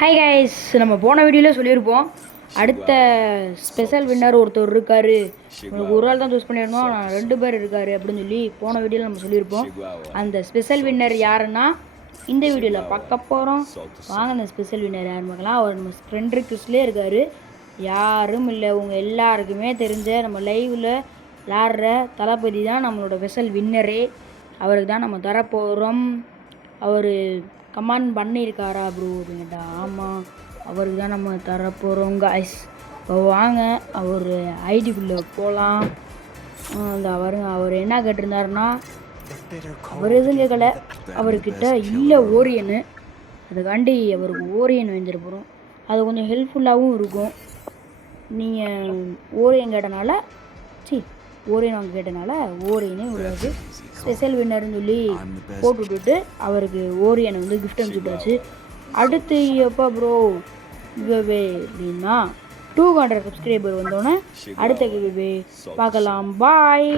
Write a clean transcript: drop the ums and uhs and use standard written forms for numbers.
Hi guys, நம்ம போன வீடியோவில் சொல்லியிருப்போம் அடுத்த ஸ்பெஷல் வின்னர் ஒருத்தர் இருக்கார். உங்களுக்கு ஒரு ஆள் தான் சூஸ் பண்ணியிருந்தோம், நான் 2 பேர் இருக்கார் அப்படின்னு சொல்லி போன வீடியோவில் நம்ம சொல்லியிருப்போம். அந்த ஸ்பெஷல் வின்னர் யாருன்னா இந்த வீடியோவில் பார்க்க போகிறோம். வாங்க அந்த ஸ்பெஷல் வின்னர் யாருன்னு பார்க்கலாம். அவர் நம்ம ஃப்ரெண்ட் ரிக்வெஸ்ட்லேயே இருக்கார். யாரும் இல்லை, உங்கள் எல்லாருக்குமே தெரிஞ்ச நம்ம லைவில் விளாடுற தளபதி தான் நம்மளோட ஸ்பெஷல் வின்னரே. அவருக்கு தான் நம்ம தரப்போகிறோம். அவர் கமெண்ட் பண்ணியிருக்காரா ப்ரோ அப்படின்ட்டா? ஆமாம், அவருக்கு தான் நம்ம தரப்போகிறோம் கைஸ். இப்போ வாங்க அவர் ஐடிக்குள்ளே போகலாம். அந்த அவர் என்ன கேட்டிருந்தாருன்னா, அவர் எதுவும் கேட்கல, அவர்கிட்ட இல்லை ஓரியனு, அதுக்காண்டி அவருக்கு ஓரியன் வாங்கிட்டு போகிறோம். அது கொஞ்சம் ஹெல்ப்ஃபுல்லாகவும் இருக்கும். நீங்கள் ஓரியன் கேட்டனால ஓரியன் வாங்க கேட்டனால ஓரியனே உள்ளது ஸ்பெஷல் வின்னர்னு சொல்லி போட்டு விட்டுட்டு அவருக்கு ஓரியனை வந்து கிஃப்ட் அனுப்பிச்சுட்டாச்சு. அடுத்து எப்போ ப்ரோ கிவ்அவே அப்படின்னா 200 சப்ஸ்கிரைபர் வந்தோடனே அடுத்த கிவ்அவே பார்க்கலாம். பாய்.